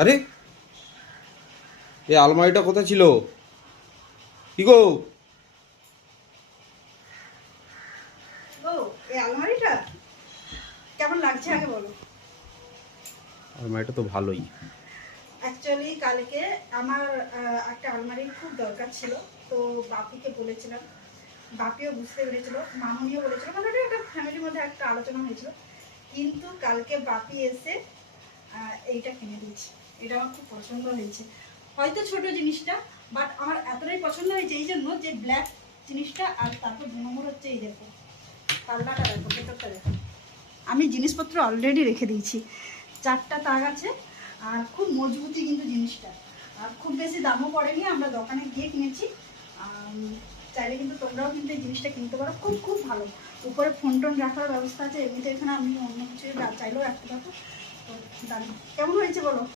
আরে এই আলমারিটা কোথায় ছিল? কি গো? ও, এই আলমারিটা কেমন লাগছে আগে বলো। আলমারিটা তো ভালোই। অ্যাকচুয়ালি কালকে আমার একটা আলমারির খুব দরকার ছিল, তো বাপিকে বলেছিলাম, বাপিও বুঝতে পেরেছিল, মামুনিও বলেছিল, মানে ওটা একটা ফ্যামিলির মধ্যে একটা আলোচনা হয়েছিল। কিন্তু কালকে বাপি এসে এইটা কিনে দিয়েছে। এটা আমার খুব পছন্দ হয়েছে। হয়তো ছোট জিনিসটা, বাট আমার এতটাই পছন্দ হয়েছে এই জন্য যে ব্ল্যাক জিনিসটা, আর তারপর 2 নম্বর হচ্ছে এই দেখো পাল্লাটা, দেখো ভেতরটা দেখো। আমি জিনিসপত্র অলরেডি রেখে দিয়েছি, 4টা তাক আছে, আর খুব মজবুতি কিন্তু জিনিসটা, আর খুব বেশি দামও পড়েনি, আমরা দোকানে গিয়ে কিনেছি। চাইলে কিন্তু তোমরাও কিন্তু এই জিনিসটা কিনতে পারো, খুব খুব ভালো। উপরে ফোন টোন রাখার ব্যবস্থা আছে, এমনিতে এখানে আমি অন্য কিছু চাইলেও রাখতে পারবো। তো দাঁড়িয়ে কেমন হয়েছে বলো।